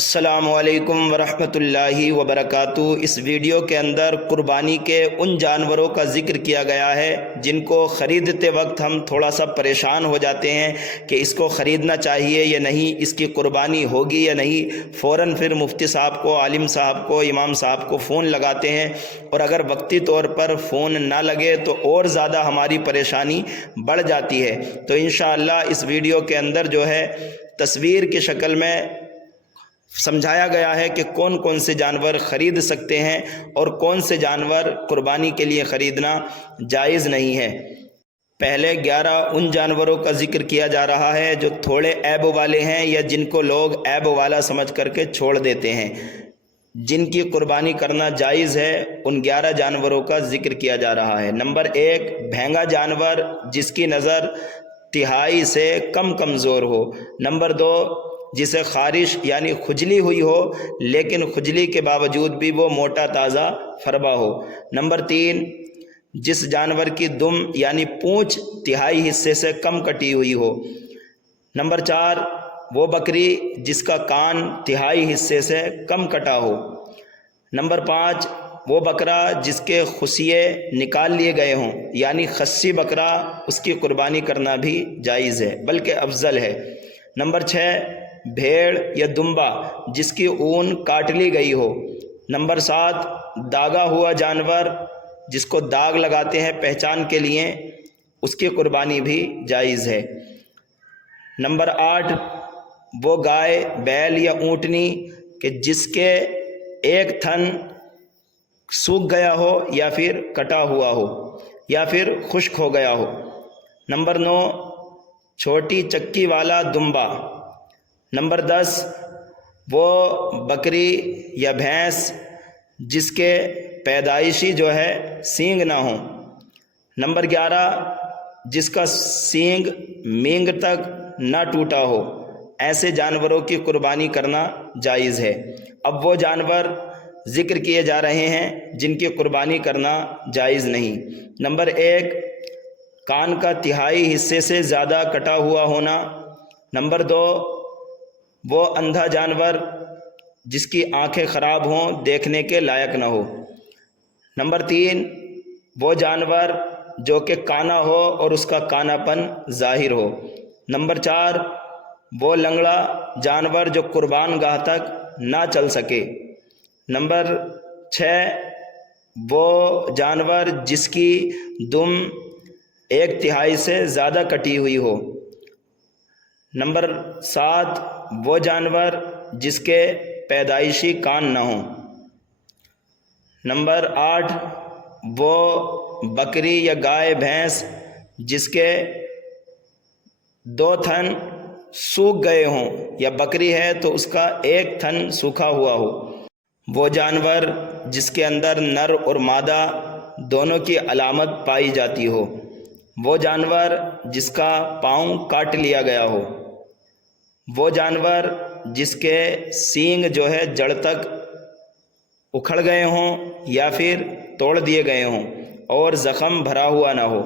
السلام علیکم ورحمۃ اللہ وبرکاتہ۔ اس ویڈیو کے اندر قربانی کے ان جانوروں کا ذکر کیا گیا ہے جن کو خریدتے وقت ہم تھوڑا سا پریشان ہو جاتے ہیں کہ اس کو خریدنا چاہیے یا نہیں، اس کی قربانی ہوگی یا نہیں۔ فوراً پھر مفتی صاحب کو، عالم صاحب کو، امام صاحب کو فون لگاتے ہیں، اور اگر وقتی طور پر فون نہ لگے تو اور زیادہ ہماری پریشانی بڑھ جاتی ہے۔ تو انشاءاللہ اس ویڈیو کے اندر جو ہے تصویر کی شکل میں سمجھایا گیا ہے کہ کون کون سے جانور خرید سکتے ہیں اور کون سے جانور قربانی کے لیے خریدنا جائز نہیں ہے۔ پہلے 11 ان جانوروں کا ذکر کیا جا رہا ہے جو تھوڑے عیب والے ہیں یا جن کو لوگ عیب والا سمجھ کر کے چھوڑ دیتے ہیں، جن کی قربانی کرنا جائز ہے۔ ان 11 جانوروں کا ذکر کیا جا رہا ہے۔ نمبر 1، بھینگا جانور جس کی نظر تہائی سے کم کمزور ہو۔ نمبر 2، جسے خارش یعنی کھجلی ہوئی ہو لیکن کھجلی کے باوجود بھی وہ موٹا تازہ فربا ہو۔ نمبر 3، جس جانور کی دم یعنی پونچھ تہائی حصے سے کم کٹی ہوئی ہو۔ نمبر 4، وہ بکری جس کا کان تہائی حصے سے کم کٹا ہو۔ نمبر 5، وہ بکرا جس کے خصیے نکال لیے گئے ہوں، یعنی خصی بکرا، اس کی قربانی کرنا بھی جائز ہے بلکہ افضل ہے۔ نمبر 6، بھیڑ یا دمبا جس کی اون کاٹ لی گئی ہو۔ نمبر 7، داغا ہوا جانور جس کو داغ لگاتے ہیں پہچان کے لیے، اس کی قربانی بھی جائز ہے۔ نمبر 8، وہ گائے، بیل یا اونٹنی کہ جس کے ایک تھن سوکھ گیا ہو یا پھر کٹا ہوا ہو یا پھر خشک ہو گیا ہو۔ نمبر 9، چھوٹی چکی والا دمبا۔ نمبر 10، وہ بکری یا بھینس جس کے پیدائشی جو ہے سینگ نہ ہوں۔ نمبر 11، جس کا سینگ مینگ تک نہ ٹوٹا ہو۔ ایسے جانوروں کی قربانی کرنا جائز ہے۔ اب وہ جانور ذکر کیے جا رہے ہیں جن کی قربانی کرنا جائز نہیں۔ نمبر 1، کان کا تہائی حصے سے زیادہ کٹا ہوا ہونا۔ نمبر 2، وہ اندھا جانور جس کی آنکھیں خراب ہوں، دیکھنے کے لائق نہ ہو۔ نمبر 3، وہ جانور جو کہ کانا ہو اور اس کا کانا پن ظاہر ہو۔ نمبر 4، وہ لنگڑا جانور جو قربان گاہ تک نہ چل سکے۔ نمبر 6، وہ جانور جس کی دم 1/3 سے زیادہ کٹی ہوئی ہو۔ نمبر 7، وہ جانور جس کے پیدائشی کان نہ ہوں۔ نمبر 8، وہ بکری یا گائے بھینس جس کے 2 تھن سوکھ گئے ہوں، یا بکری ہے تو اس کا 1 تھن سوکھا ہوا ہو۔ وہ جانور جس کے اندر نر اور مادہ دونوں کی علامت پائی جاتی ہو۔ وہ جانور جس کا پاؤں کاٹ لیا گیا ہو۔ وہ جانور جس کے سینگ جو ہے جڑ تک اکھڑ گئے ہوں یا پھر توڑ دیے گئے ہوں اور زخم بھرا ہوا نہ ہو۔